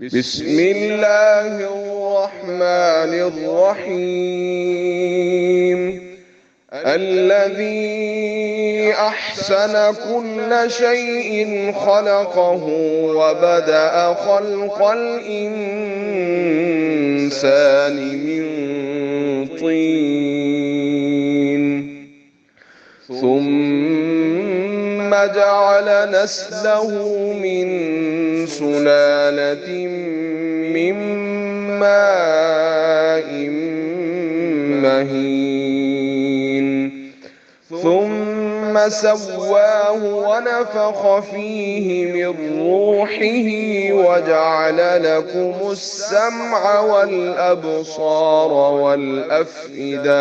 بسم اللہ الرحمن الرحیم الذي أحسن كل شيء خلقه وبدأ خلق الإنسان من طين ثم جعل نسله من سلالة من ماء مهين ثم سواه ونفخ فيه من روحه وجعل لكم السمع والأبصار والأفئدة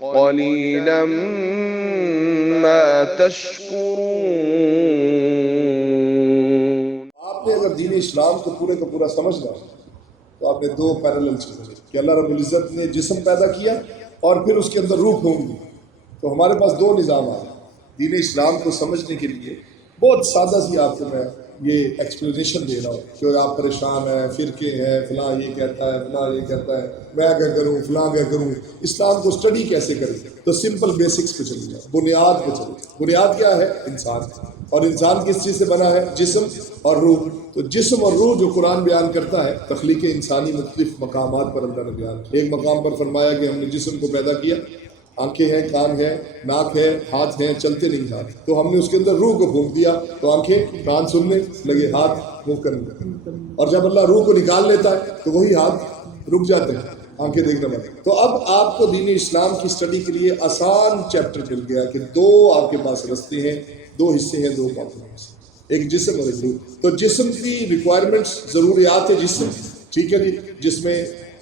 قليلا ما تشكرون۔ آپ نے اگر دین اسلام کو پورے کا پورا سمجھنا تو آپ نے دو پیرالل چیزیں کہ اللہ رب العزت نے جسم پیدا کیا اور پھر اس کے اندر روح پھونک دی، تو ہمارے پاس دو نظام آئے۔ دین اسلام کو سمجھنے کے لیے بہت سادہ سی آپ کو میں یہ ایکسپلینیشن دے رہا ہوں کہ آپ پریشان ہیں، فرقے ہیں، فلاں یہ کہتا ہے، فلاں یہ کہتا ہے، میں کیا کروں، فلاں کیا کروں، اسلام کو اسٹڈی کیسے کریں؟ تو سمپل بیسکس پہ چلے جائیں، بنیاد پہ چلے۔ بنیاد کیا ہے؟ انسان، اور انسان کس چیز سے بنا ہے؟ جسم اور روح۔ تو جسم اور روح جو قرآن بیان کرتا ہے، تخلیق انسانی مختلف مقامات پر اللہ نے بیان کیا۔ ایک مقام پر فرمایا کہ ہم نے جسم کو پیدا کیا، آنکھیں ہیں، کان ہے، ناک ہے، ہاتھ ہیں، چلتے نہیں ہاتھ، تو ہم نے اس کے اندر روح کو پھونک دیا، تو آنکھیں، کان سننے لگے، ہاتھ منہ کرنے لگے، اور جب اللہ روح کو نکال لیتا ہے تو وہی ہاتھ رک جاتے ہیں، آنکھیں دیکھنے لگے۔ تو اب آپ کو دین اسلام کی اسٹڈی کے لیے آسان چیپٹر مل گیا کہ دو آپ کے پاس رستے ہیں، دو حصے ہیں، دو کمپوننٹس، ایک جسم اور ایک روح۔ تو جسم کی ریکوائرمنٹس، ضروریات جسم، ٹھیک ہے جی، جس میں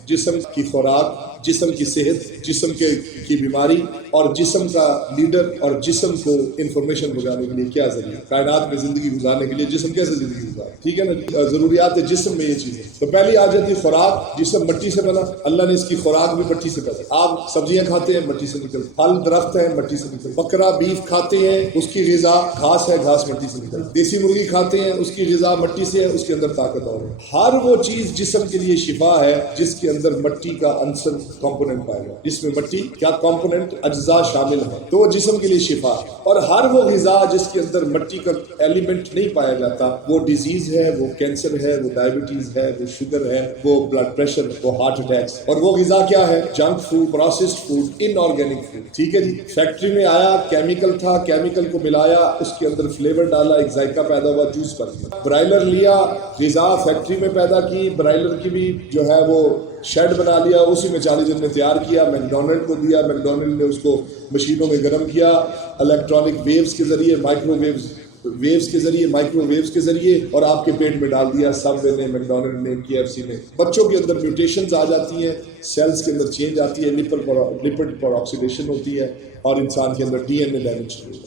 جسم کی خوراک، جسم کی صحت، جسم کی بیماری، اور جسم کا لیڈر، اور جسم کو انفارمیشن بجانے کے لیے کیا ذریعہ، کائنات میں زندگی گزارنے کے لیے جسم کیسے زندگی گزارے، ٹھیک ہے نا۔ ضروریات جسم میں یہ چیزیں، تو پہلی آ جاتی ہے خوراک۔ جسم مٹی سے بنا، اللہ نے اس کی خوراک بھی مٹی سے پیدا۔ آپ سبزیاں کھاتے ہیں، مٹی سے نکلتے، پھل درخت ہیں، مٹی سے نکلتے، بکرا بیف کھاتے ہیں، اس کی غذا گھاس ہے، گھاس مٹی سے نکلتی، دیسی مرغی کھاتے ہیں، اس کی غذا مٹی سے ہے، اس کے اندر طاقت اور ہے۔ ہر وہ چیز جسم کے لیے شفا ہے جس کے اندر مٹی کا عنصر کمپوننٹ پائے گا، جس میں مٹی کیا کمپوننٹ اجزاء شامل ہیں، تو وہ جسم کے لیے شفا ہے۔ اور ہر وہ غذا جس کے اندر مٹی کا ایلیمنٹ نہیں پایا جاتا، وہ ڈیزیز ہے، وہ کینسر ہے، وہ ڈائبٹیز ہے، وہ شوگر ہے، وہ بلڈ پریشر، وہ ہارٹ اٹیکس۔ اور وہ غذا کیا ہے؟ جنک فوڈ، پروسیسڈ فوڈ، ان آرگینک فوڈ، ٹھیک ہے جی۔ فیکٹری میں آیا، کیمیکل تھا، کیمیکل کو ملایا، اس کے اندر فلیور ڈالا، ایک ذائقہ پیدا ہوا، جوس بن گیا۔ برائلر لیا، غذا فیکٹری میں پیدا کی، برائلر کی بھی جو ہے وہ شیڈ بنا لیا، اسی میں 40 دن میں تیار کیا، میکڈونلڈ کو دیا، میکڈونلڈ نے اس کو مشینوں میں گرم کیا، الیکٹرانک ویوز کے ذریعے، مائکرو ویوز کے ذریعے، مائکرو ویوز کے ذریعے، اور آپ کے پیٹ میں ڈال دیا۔ سب وے نے، میکڈونلڈ نے، KFC نے۔ بچوں کے اندر میوٹیشنز آ جاتی ہیں، سیلز کے اندر چینج آتی ہے، لپڈ پر آکسیڈیشن ہوتی ہے، اور انسان کے اندر DNA ڈیمیج ہوتا ہے۔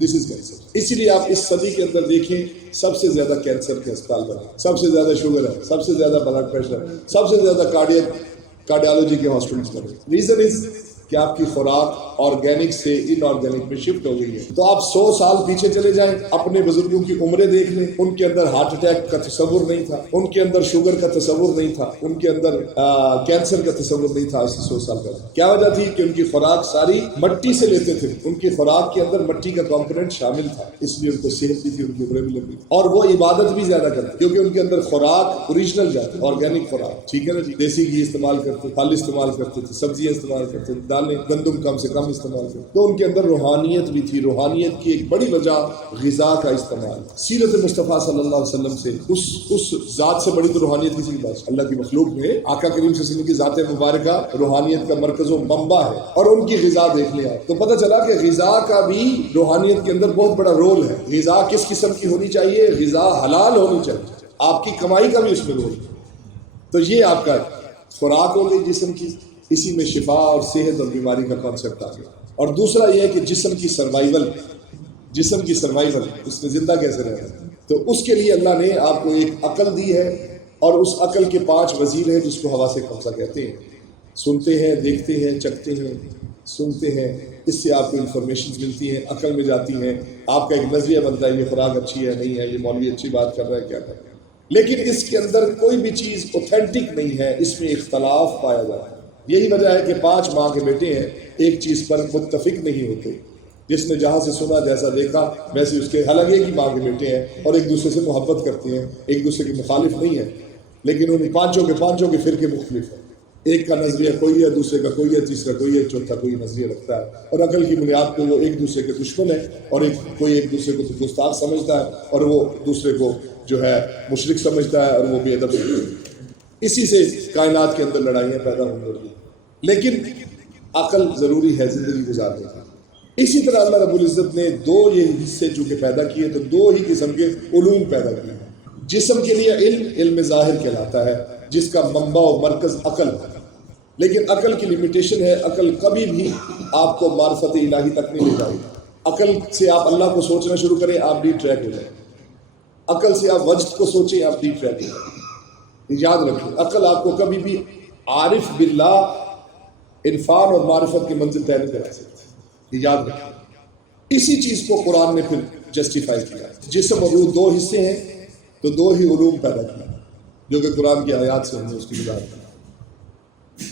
دس از کینسر۔ اسی لیے آپ اس صدی کے اندر دیکھیں، سب سے زیادہ کینسر کے اسپتال بنے، سب سے زیادہ شوگر ہے، سب سے زیادہ بلڈ پریشر ہے، سب سے زیادہ کارڈیالوجی کے ہاسپٹلس بنے۔ ریزن از کہ آپ کی خوراک آرگینک سے ان آرگینک میں شفٹ ہو گئی ہے۔ تو آپ 100 سال پیچھے چلے جائیں، اپنے بزرگوں کی عمریں دیکھ لیں، ان کے اندر ہارٹ اٹیک کا تصور نہیں تھا، ان کے اندر شوگر کا تصور نہیں تھا، ان کے اندر کینسر کا تصور نہیں تھا۔ 100 سال پہلے کیا وجہ تھی؟ کہ ان کی خوراک ساری مٹی سے لیتے تھے، ان کی خوراک کے اندر مٹی کا کمپوننٹ شامل تھا، اس لیے ان کو صحت بھی تھی، ان کی عمریں بھی لمبی، اور وہ عبادت بھی زیادہ کرتے کیونکہ ان کے اندر خوراک اوریجنل جاتی، آرگینک خوراک، ٹھیک ہے نا جی۔ دیسی گھی استعمال کرتے، پھل استعمال کرتے تھے، سبزیاں استعمال کرتے تھے، دالیں، گندم کم سے کم استعمال کرتے، تو ان کے اندر روحانیت بھی تھی۔ روحانیت کی ایک بڑی وجہ غذا کا استعمال۔ سیرت مصطفیٰ صلی اللہ علیہ وسلم سے اس ذات سے بڑی تو روحانیت کسی کی بات؟ اللہ کی مخلوق میں آقا کریم صلی اللہ علیہ وسلم کی ذات مبارکہ روحانیت کا مرکز و منبع ہے، اور ان کی غذا دیکھ لیا تو پتہ چلا کہ غذا کا بھی روحانیت کے اندر بہت بڑا رول ہے۔ غذا کس قسم کی ہونی چاہیے؟ غذا حلال ہونی چاہیے، آپ کی کمائی کا بھی اس میں رول ہے۔ تو یہ آپ کا خوراک ہو گئی جسم کی، اسی میں شفا اور صحت اور بیماری کا کانسیپٹ آ گیا۔ اور دوسرا یہ ہے کہ جسم کی سروائیول، اس میں زندہ کیسے رہنا ہے، تو اس کے لیے اللہ نے آپ کو ایک عقل دی ہے، اور اس عقل کے 5 وزیر ہیں جس کو حواس خمسہ کہتے ہیں۔ سنتے ہیں، دیکھتے ہیں، چکھتے ہیں، سنتے ہیں، اس سے آپ کو انفارمیشن ملتی ہیں، عقل میں جاتی ہیں، آپ کا ایک نظریہ بنتا ہے، یہ خوراک اچھی ہے نہیں ہے، یہ مولوی اچھی بات کر رہا ہے کیا کر رہا ہے۔ لیکن اس کے اندر کوئی بھی چیز اوتھینٹک نہیں ہے، اس میں اختلاف پایا جاتا ہے۔ یہی وجہ ہے کہ 5 ماں کے بیٹے ہیں، ایک چیز پر متفق نہیں ہوتے۔ جس نے جہاں سے سنا، جیسا دیکھا ویسے اس کے، حالانکہ ایک ہی ماں کے بیٹے ہیں اور ایک دوسرے سے محبت کرتے ہیں، ایک دوسرے کے مخالف نہیں ہیں، لیکن ان پانچوں کے فرقے مختلف ہیں۔ ایک کا نظریہ کوئی ہے، دوسرے کا کوئی ہے، تیسرا کوئی ہے، چوتھا کوئی نظریہ رکھتا ہے، اور عقل کی بنیاد پہ وہ ایک دوسرے کے دشمن ہے، اور کوئی ایک دوسرے کو گستاخ سمجھتا ہے اور وہ دوسرے کو جو ہے مشرک سمجھتا ہے اور وہ بے ادب سمجھتا ہے۔ اسی سے کائنات کے اندر لڑائیاں پیدا ہونے لگی، لیکن عقل ضروری ہے زندگی گزارنے کی۔ اسی طرح اللہ رب العزت نے 2 یہ حصے چونکہ پیدا کیے تو 2 ہی قسم کے علوم پیدا کیے۔ جسم کے لیے علم ظاہر کہلاتا ہے، جس کا منبع و مرکز عقل ہے، لیکن عقل کی لمیٹیشن ہے، عقل کبھی بھی آپ کو معرفت الہی تک نہیں لے جائے گی۔ عقل سے آپ اللہ کو سوچنا شروع کریں، آپ ڈی ٹریک ہو جائیں۔ عقل سے آپ وجد کو سوچیں، آپ ڈی ٹریک ہو جائیں۔ یاد رکھیں، عقل آپ کو کبھی بھی عارف باللہ، عرفان اور معرفت کی منزل طے نہیں کرا سکتی، یاد رکھیں۔ اسی چیز کو قرآن نے پھر جسٹیفائی کیا۔ جسم اور روح 2 حصے ہیں تو 2 ہی علوم پیدا کیا، جو کہ قرآن کی آیات سے ہم نے اس کی وضاحت کی۔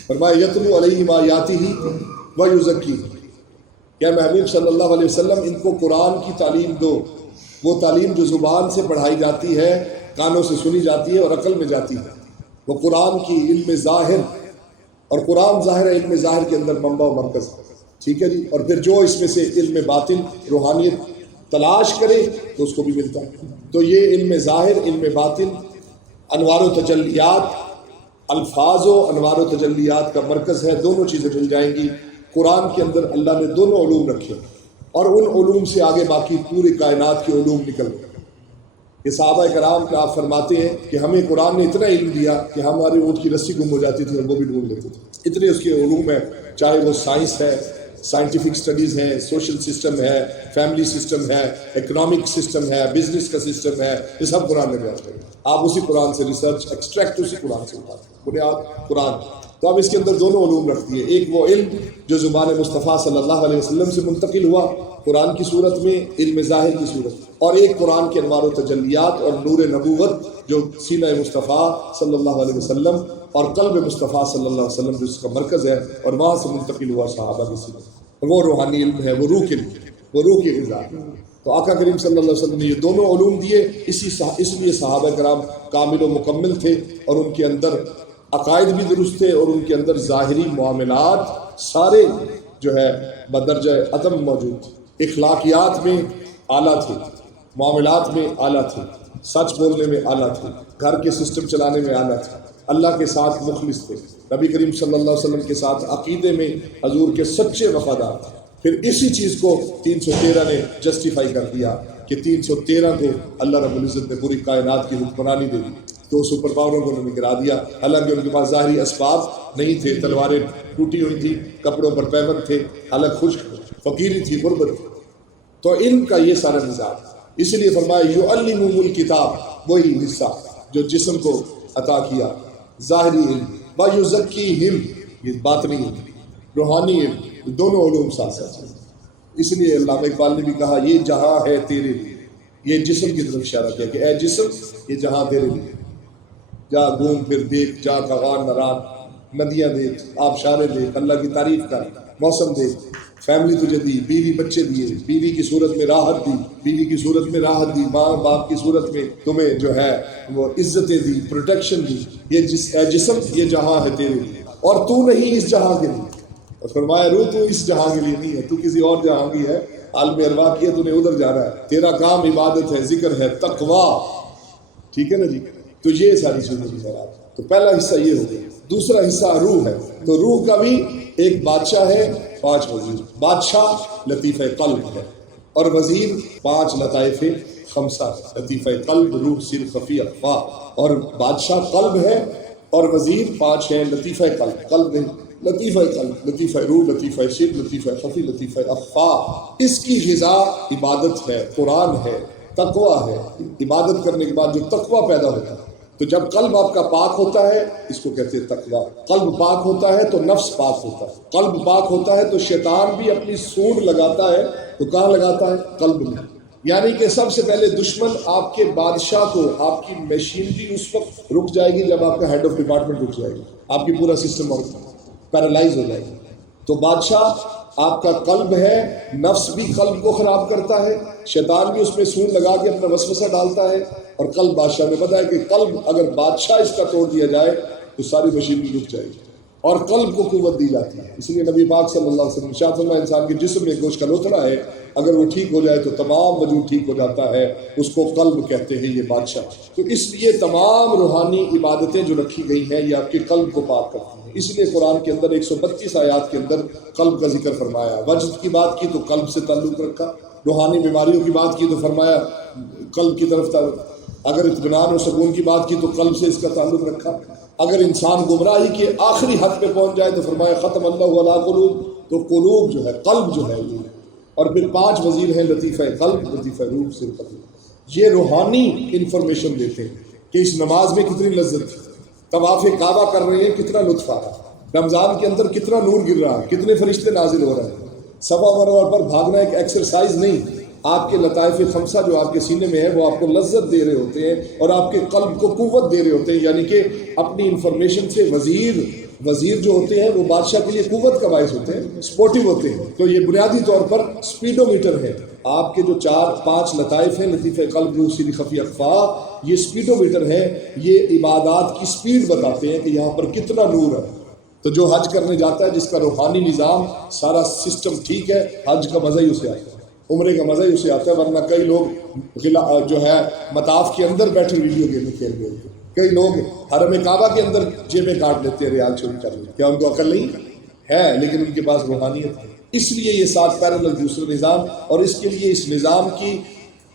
فرمایا یتلو علیہم آیاتہ ویزکیہم، کیا محبوب صلی اللہ علیہ وسلم ان کو قرآن کی تعلیم دو، وہ تعلیم جو زبان سے پڑھائی جاتی ہے، کانوں سے سنی جاتی ہے اور عقل میں جاتی ہے، وہ قرآن کی علم ظاہر، اور قرآن ظاہر ہے، علم ظاہر کے اندر منبع و مرکز ہے، ٹھیک ہے جی۔ اور پھر جو اس میں سے علم باطن، روحانیت تلاش کرے تو اس کو بھی ملتا ہے۔ تو یہ علم ظاہر، علم باطن، انوار و تجلیات، الفاظ و انوار و تجلیات کا مرکز ہے، دونوں چیزیں مل جائیں گی۔ قرآن کے اندر اللہ نے دونوں علوم رکھے، اور ان علوم سے آگے باقی پوری کائنات کے علوم نکل گئے۔ یہ صحابہ کرام کا آپ فرماتے ہیں کہ ہمیں قرآن نے اتنا علم دیا کہ ہماری اونٹ کی رسی گم ہو جاتی تھی اور وہ بھی ڈھونڈ لیتے تھے، اتنے اس کے علوم ہیں، چاہے وہ سائنس ہے، سائنٹیفک سٹڈیز ہیں، سوشل سسٹم ہے، فیملی سسٹم ہے، اکنامک سسٹم ہے، بزنس کا سسٹم ہے، یہ سب قرآن میں بیان کریں۔ آپ اسی قرآن سے ریسرچ ایکسٹریکٹ اسی قرآن سے اٹھاتے ہیں، بنیاد قرآن۔ تو اب اس کے اندر دونوں علوم رکھتی ہے، ایک وہ علم جو زبان مصطفیٰ صلی اللہ علیہ وسلم سے منتقل ہوا قرآن کی صورت میں، علم ظاہر کی صورت، اور ایک قرآن کے انوار و تجلیات اور نور نبوت جو سینہ مصطفیٰ صلی اللہ علیہ وسلم اور قلب مصطفیٰ صلی اللہ علیہ وسلم جو اس کا مرکز ہے، اور وہاں سے منتقل ہوا صحابہ کی سینہ، وہ روحانی علم ہے، وہ روح کے لیے، وہ روح کی غذا۔ تو آقا کریم صلی اللہ علیہ وسلم نے یہ دونوں علوم دیے، اس لیے صحابہ کرام کامل و مکمل تھے، اور ان کے اندر عقائد بھی درست تھے، اور ان کے اندر ظاہری معاملات سارے جو ہے بدرجہ عدم موجود تھے۔ اخلاقیات میں اعلیٰ تھے، معاملات میں اعلیٰ تھے، سچ بولنے میں اعلیٰ تھے، گھر کے سسٹم چلانے میں اعلیٰ تھے، اللہ کے ساتھ مخلص تھے، نبی کریم صلی اللہ علیہ وسلم کے ساتھ عقیدے میں حضور کے سچے وفادار تھے۔ پھر اسی چیز کو 313 نے جسٹیفائی کر دیا کہ 313 کو اللہ رب العزت نے پوری کائنات کی حکمرانی دے دی، تو سپر پاوروں کو انہوں نے گرا دیا، حالانکہ ان کے پاس ظاہری اسباب نہیں تھے، تلواریں ٹوٹی ہوئی تھی، کپڑوں پر پیبند تھے، حالت خشک، فقیری تھی، غربت تھی۔ تو علم کا یہ سارا نظام، اس لیے فرمایا یعلمہم الکتاب، وہی حصہ جو جسم کو عطا کیا، ظاہری علم، ویزکیہم، یہ باطنی علم، روحانی علم، دونوں علوم ساتھ ساتھ۔ اس لیے علامہ اقبال نے بھی کہا یہ جہاں ہے تیرے لیے، یہ جسم کی طرف اشارہ کیا کہ اے جسم یہ جہاں تیرے لیے، جا گھوم پھر دیکھ، جا کغان نران، ندیاں دیکھ، آبشاریں دیکھ، اللہ کی تعریف کر، موسم دیکھ، فیملی تجھے دی، بیوی بچے دیے، بیوی کی صورت میں راحت دی، بیوی کی صورت میں راحت دی، ماں باپ کی صورت میں تمہیں جو ہے وہ عزتیں دی، پروٹیکشن دی، یہ اے جسم یہ جہاں ہے تیرے لیے، اور تو نہیں اس جہاں کے لیے۔ اور فرمایا روح تو اس جہاں کے لیے نہیں ہے، تو کسی اور جہاں کی ہے، عالم ارواح کی ہے، تو نے ادھر جانا ہے، تیرا کام عبادت ہے، ذکر ہے، تقویٰ، ٹھیک ہے نا جی۔ تو یہ ساری چیزیں نظرات، تو پہلا حصہ یہ ہو گیا۔ دوسرا حصہ روح ہے، تو روح کا بھی ایک بادشاہ ہے، 5 وزیر، بادشاہ لطیفہ قلب ہے، اور وزیر 5 لطائف خمسہ، لطیفہ قلب، روح، سر، خفی، اخفا، اور بادشاہ قلب ہے اور وزیر 5 ہیں، لطیفہ قلب، قلب نہیں، لطیفہ قلب، لطیفہ روح، لطیفہ سر، لطیفہ خفی، لطیفہ اخفا۔ اس کی غذا عبادت ہے، قرآن ہے، تقویٰ ہے۔ عبادت کرنے کے بعد جو تقویٰ پیدا ہوتا ہے، تو جب قلب آپ کا پاک ہوتا ہے، اس کو کہتے ہیں تقویٰ۔ قلب پاک ہوتا ہے تو نفس پاک ہوتا ہے، قلب پاک ہوتا ہے تو شیطان بھی اپنی سونڈ لگاتا ہے، تو کہاں لگاتا ہے؟ قلب میں۔ یعنی کہ سب سے پہلے دشمن آپ کے بادشاہ کو، آپ کی مشینری اس وقت رک جائے گی جب آپ کا ہیڈ آف ڈپارٹمنٹ رک جائے گی، آپ کی پورا سسٹم اور پیرالائز ہو جائے گی۔ تو بادشاہ آپ کا قلب ہے، نفس بھی قلب کو خراب کرتا ہے، شیطان بھی اس میں سون لگا کے اپنا وسوسہ ڈالتا ہے، اور قلب بادشاہ نے بتایا کہ قلب اگر بادشاہ اس کا توڑ دیا جائے تو ساری مشینری رک جائے گی، اور قلب کو قوت دی جاتی ہے۔ اس لیے نبی پاک صلی اللہ علیہ وسلم ارشاد فرمایا انسان کے جسم میں گوشت کا لوتھڑا ہے، اگر وہ ٹھیک ہو جائے تو تمام وجود ٹھیک ہو جاتا ہے، اس کو قلب کہتے ہیں یہ بادشاہ۔ تو اس لیے تمام روحانی عبادتیں جو رکھی گئی ہیں یہ آپ کے قلب کو پاک کرتی ہیں۔ اس لیے قرآن کے اندر 132 آیات کے اندر قلب کا ذکر فرمایا، وجد کی بات کی تو قلب سے تعلق رکھا، روحانی بیماریوں کی بات کی تو فرمایا قلب کی طرف اگر اطمینان و سکون کی بات کی تو قلب سے اس کا تعلق رکھا، اگر انسان گمراہی کے آخری حد پہ پہنچ جائے تو فرمایا ختم اللہ علی قلوب، تو قلوب جو ہے، قلب جو ہے یہ، اور پھر 5 وزیر ہیں لطیفہ قلب، لطیفہ روح، صرف یہ روحانی انفارمیشن دیتے ہیں کہ اس نماز میں کتنی لذت تھی، طواف کعبہ کر رہے ہیں کتنا لطف آ رہا ہے، رمضان کے اندر کتنا نور گر رہا ہے، کتنے فرشتے نازل ہو رہے ہیں۔ صفا مروہ پر بھاگنا ایک ایکسرسائز نہیں، آپ کے لطائف خمسہ جو آپ کے سینے میں ہے وہ آپ کو لذت دے رہے ہوتے ہیں اور آپ کے قلب کو قوت دے رہے ہوتے ہیں، یعنی کہ اپنی انفارمیشن سے وزیر جو ہوتے ہیں وہ بادشاہ کے لیے قوت کا باعث ہوتے ہیں، سپورٹیو ہوتے ہیں۔ تو یہ بنیادی طور پر سپیڈو میٹر ہے، آپ کے جو 4-5 لطائف ہیں، لطیفہ قلب، روح، سری، خفی، اخفا، یہ سپیڈو میٹر ہے، یہ عبادات کی سپیڈ بتاتے ہیں کہ یہاں پر کتنا نور ہے۔ تو جو حج کرنے جاتا ہے جس کا روحانی نظام سارا سسٹم ٹھیک ہے، حج کا مزہ ہی اسے آتا ہے، عمرے کا مزہ ہی اسے آتا ہے۔ ورنہ کئی لوگ جو ہے مطاف کے اندر بیٹھے ویڈیو گیم کھیل رہے ہیں، کئی لوگ حرم کعبہ کے اندر جیبیں کاٹ لیتے ہیں ریال چوری کر لیتے، کیا ان کو عقل نہیں ہے؟ لیکن ان کے پاس روحانیت ہے۔ اس لیے یہ 7 پیرالل دوسرا نظام، اور اس کے لیے اس نظام کی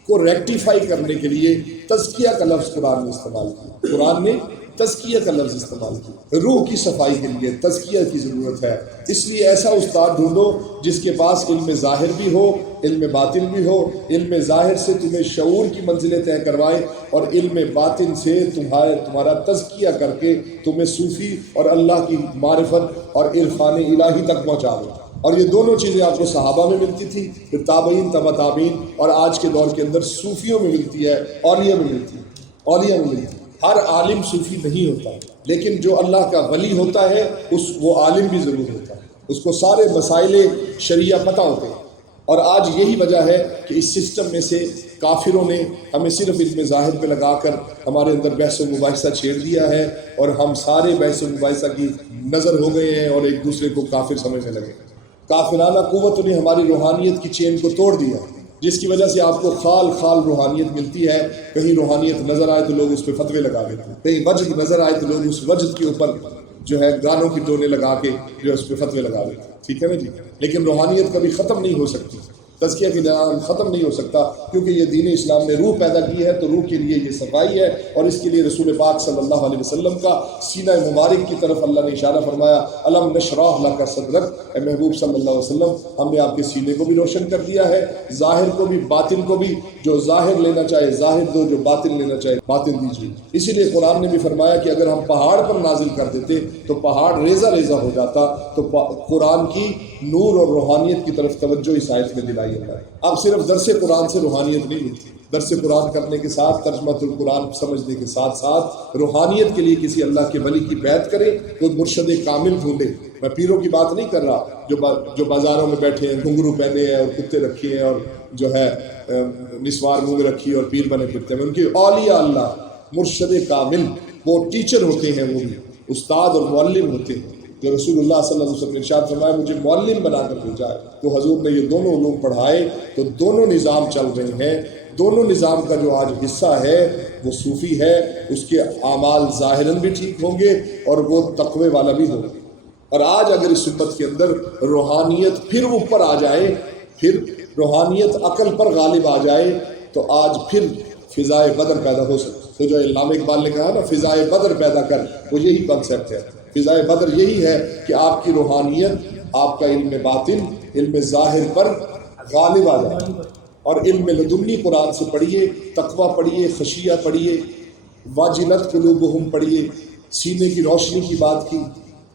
کو ریکٹیفائی کرنے کے لیے تزکیہ کا لفظ قرآن نے استعمال کیا، قرآن نے تزکیہ کا لفظ استعمال کیا۔ روح کی صفائی کے لیے تزکیہ کی ضرورت ہے، اس لیے ایسا استاد ڈھونڈو جس کے پاس علم ظاہر بھی ہو، علم باطن بھی ہو، علم ظاہر سے تمہیں شعور کی منزلیں طے کروائے اور علم باطن سے تمہارا تزکیہ کر کے تمہیں صوفی اور اللہ کی معرفت اور عرفان الہی تک پہنچا دے۔ اور یہ دونوں چیزیں آپ کو صحابہ میں ملتی تھی، پھر تابعین، تبع تابعین، اور آج کے دور کے اندر صوفیوں میں ملتی ہے، اولیاء میں ملتی ہے، اولیاء میں ملتی ہے۔ ہر عالم صوفی نہیں ہوتا، لیکن جو اللہ کا ولی ہوتا ہے وہ عالم بھی ضرور ہوتا ہے، اس کو سارے مسائل شریعہ پتہ ہوتے ہیں۔ اور آج یہی وجہ ہے کہ اس سسٹم میں سے کافروں نے ہمیں صرف علم ظاہر پہ لگا کر ہمارے اندر بحث و مباحثہ چھیڑ دیا ہے، اور ہم سارے بحث و مباحثہ کی نظر ہو گئے ہیں اور ایک دوسرے کو کافر سمجھنے لگے۔ کافرانہ قوت نے ہماری روحانیت کی چین کو توڑ دیا، جس کی وجہ سے آپ کو خال خال روحانیت ملتی ہے۔ کہیں روحانیت نظر آئے تو لوگ اس پہ فتوے لگا دیتے ہیں، کہیں وجد نظر آئے تو لوگ اس وجد کے اوپر جو ہے گانوں کی ٹونیں لگا کے جو اس پہ فتوے لگا دیتے ہیں، ٹھیک ہے نا جی۔ لیکن روحانیت کبھی ختم نہیں ہو سکتی، تزکیہ کی نظام ختم نہیں ہو سکتا، کیونکہ یہ دین اسلام نے روح پیدا کی ہے، تو روح کے لیے یہ صفائی ہے، اور اس کے لیے رسول پاک صلی اللہ علیہ وسلم کا سینہ مبارک کی طرف اللہ نے اشارہ فرمایا، الم نشرح لک صدرک، اے محبوب صلی اللہ علیہ وسلم ہم نے آپ کے سینے کو بھی روشن کر دیا ہے، ظاہر کو بھی باطن کو بھی، جو ظاہر لینا چاہے ظاہر دو، جو باطن لینا چاہے باطن دیجیے۔ اسی لیے قرآن نے بھی فرمایا کہ اگر ہم پہاڑ پر نازل کر دیتے تو پہاڑ ریزہ ریزہ ہو جاتا، تو قرآن کی نور اور روحانیت کی طرف توجہ اس آیت میں دلائی ہے۔ اب صرف درس قرآن سے روحانیت نہیں ملتی، درس قرآن کرنے کے ساتھ ترجمہ القرآن سمجھنے کے ساتھ ساتھ روحانیت کے لیے کسی اللہ کے ولی کی بیعت کرے، کوئی مرشد کامل ڈھونڈے۔ میں پیروں کی بات نہیں کر رہا جو بازاروں میں بیٹھے ہیں، گھنگرو پہنے ہیں اور کتے رکھے ہیں اور جو ہے نسوار منہ میں رکھی اور پیر بنے پھرتے ہیں، ان کے اولیاء اللہ، مرشد کامل، وہ ٹیچر ہوتے ہیں، وہ بھی استاد اور معلم ہوتے ہیں۔ جو رسول اللہ صلی اللہ علیہ وسلم نے ارشاد فرمایا مجھے معلم بنا کر بھیجا ہے، تو حضور نے یہ دونوں علوم پڑھائے، تو دونوں نظام چل رہے ہیں۔ دونوں نظام کا جو آج حصہ ہے وہ صوفی ہے، اس کے اعمال ظاہراً بھی ٹھیک ہوں گے اور وہ تقوی والا بھی ہوگا۔ اور آج اگر اس امت کے اندر روحانیت پھر اوپر آ جائے، پھر روحانیت عقل پر غالب آ جائے، تو آج پھر فضائے بدر پیدا ہو سکتی۔ تو جو علامہ اقبال نے کہا نا فضائے بدر پیدا کر، وہ یہی کانسیپٹ ہے۔ فضائے بدر یہی ہے کہ آپ کی روحانیت، آپ کا علم باطن علم ظاہر پر غالب آ جائے، اور علم لدنی قرآن سے پڑھیے، تقویٰ پڑھیے، خشیہ پڑھیے، واجلت قلوبہم پڑھیے، سینے کی روشنی کی بات کی،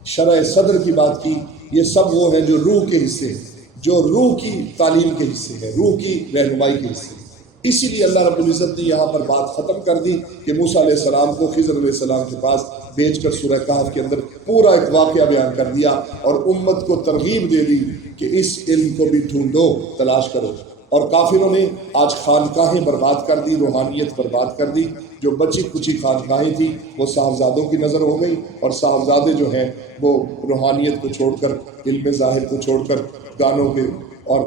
شرح صدر کی بات کی۔ یہ سب وہ ہیں جو روح کے حصے ہیں، جو روح کی تعلیم کے حصے ہیں، روح کی رہنمائی کے حصے ہیں۔ اسی لیے اللہ رب العزت نے یہاں پر بات ختم کر دی کہ موسیٰ علیہ السلام کو خضر علیہ السلام کے پاس بھیج کر سورہ کہف کے اندر پورا ایک واقعہ بیان کر دیا اور امت کو ترغیب دے دی کہ اس علم کو بھی ڈھونڈو، تلاش کرو۔ اور کافروں نے آج خانقاہیں برباد کر دی، روحانیت برباد کر دی۔ جو بچی کچی خانقاہیں تھیں وہ صاحبزادوں کی نظر ہو گئی، اور صاحبزادے جو ہیں وہ روحانیت کو چھوڑ کر، علم ظاہر کو چھوڑ کر گانوں پہ اور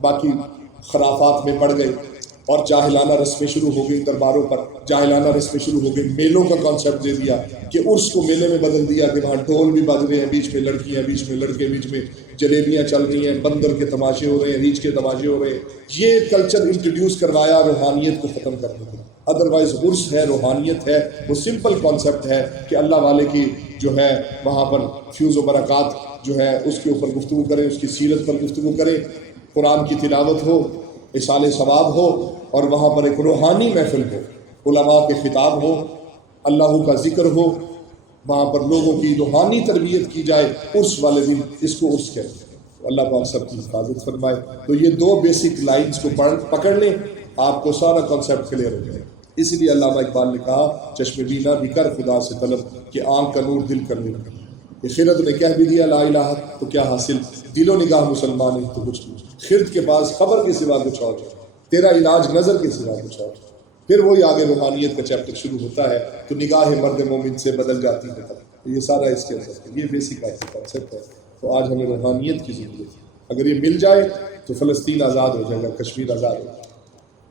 باقی خرافات میں پڑ گئے، اور جاہلانہ رسمیں شروع ہو گئی، درباروں پر جاہلانہ رسمیں شروع ہو گئی۔ میلوں کا کانسیپٹ دے دیا کہ عرس کو میلے میں بدل دیا کہ وہاں ڈھول بھی بج رہے ہیں، بیچ میں لڑکیاں، بیچ میں لڑکے، بیچ میں جلیبیاں چل رہی ہیں، بندر کے تماشے ہو رہے ہیں، ریچھ کے تماشے ہو رہے ہیں۔ یہ کلچر انٹروڈیوس کروایا روحانیت کو ختم کرنے کے لیے۔ ادروائز عرس ہے، روحانیت ہے، وہ سمپل کانسیپٹ ہے کہ اللہ والے کی جو ہے وہاں پر فیوز و برکات جو ہے اس کے اوپر گفتگو کریں، اس کی سیرت پر گفتگو کریں، قرآن کی تلاوت ہو، اصال ثواب ہو، اور وہاں پر ایک روحانی محفل ہو، علماء کے خطاب ہو، اللہ کا ذکر ہو، وہاں پر لوگوں کی روحانی تربیت کی جائے۔ عرس والے دن اس کو عرس کہتے ہیں۔ اللہ پاک سب کی حفاظت فرمائے۔ تو یہ دو بیسک لائنز کو پکڑ لیں، آپ کو سارا کانسیپٹ کلیئر ہو جائے۔ اس لیے علامہ اقبال نے کہا چشم بینا بھی کر خدا سے طلب کہ آنکھ کا نور دل کر لے۔ یہ خرد نے کہہ بھی دیا لا الہ تو کیا حاصل، دل و نگاہ مسلمان ہے تو کچھ نہیں۔ خرد کے پاس خبر کے سوا کچھ اور، تیرا علاج نظر کے سوا کچھ اور۔ پھر وہی آگے روحانیت کا چیپٹر شروع ہوتا ہے تو نگاہ مرد مومن سے بدل جاتی ہے۔ تو یہ سارا اس کے اندر ہے، یہ بیسک آپ کا کانسیپٹ ہے۔ تو آج ہمیں روحانیت کی ضرورت ہے۔ اگر یہ مل جائے تو فلسطین آزاد ہو جائے گا، کشمیر آزاد ہو جائے گا۔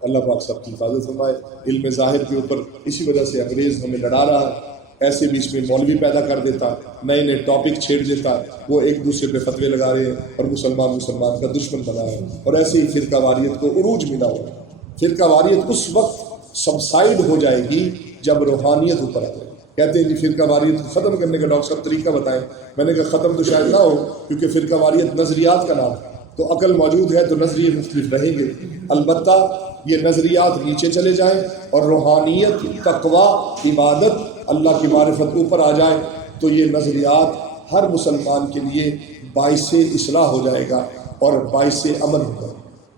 اللہ پاک سب کی حفاظت فرمائے۔ علم ظاہر کے اوپر اسی وجہ سے انگریز ہمیں لڑا رہا ہے، ایسے بیچ میں مولوی پیدا کر دیتا، نئے نئے ٹاپک چھیڑ دیتا، وہ ایک دوسرے پہ فتوے لگا رہے ہیں اور مسلمان کا دشمن بنا ہے، اور ایسے ہی فرقہ واریت کو عروج ملا ہوا ہے۔ فرقہ واریت اس وقت سبسائڈ ہو جائے گی جب روحانیت اوپر آ جائے گی۔ کہتے ہیں جی فرقہ واریت کو ختم کرنے کا ڈاکٹر صاحب طریقہ بتائیں۔ میں نے کہا ختم تو شاید نہ ہو، کیونکہ فرقہ واریت نظریات کا نام ہے، تو عقل موجود ہے تو نظریے مختلف رہیں گے، البتہ یہ نظریات نیچے چلے جائیں اور روحانیت، تقویٰ، عبادت، اللہ کی معرفت اوپر آ جائے تو یہ نظریات ہر مسلمان کے لیے باعث اصلاح ہو جائے گا اور باعث امن ہوگا۔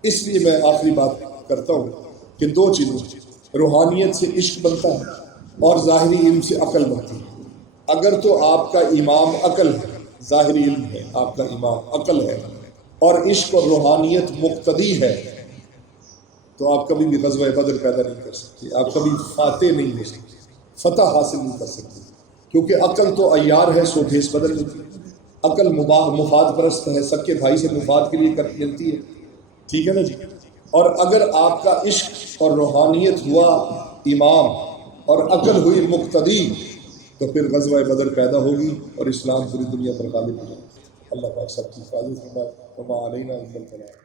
اس لیے میں آخری بات کرتا ہوں کہ دو چیزیں، روحانیت سے عشق بنتا ہے اور ظاہری علم سے عقل بنتی ہے۔ اگر تو آپ کا امام عقل ہے، ظاہری علم ہے، آپ کا امام عقل ہے، اور عشق اور روحانیت مقتدی ہے، تو آپ کبھی بھی غزوہ بدر پیدا نہیں کر سکتے، آپ کبھی فاتح نہیں ہو سکتے، فتح حاصل نہیں کر سکتے، کیونکہ عقل تو عیار ہے، سو بھیس بدل ہوتی ہے۔ عقل مفاد پرست ہے، سکے بھائی سے مفاد کے لیے ملتی ہے، ٹھیک ہے نا جی۔ اور اگر آپ کا عشق اور روحانیت ہوا امام اور عقل ہوئی مقتدی تو پھر غزوہ بدر پیدا ہوگی اور اسلام پوری دنیا پر غالب ہو جائے گا۔ اللہ پاک سب کی حفاظت فرمائے۔ وما علینا الا البلاغ۔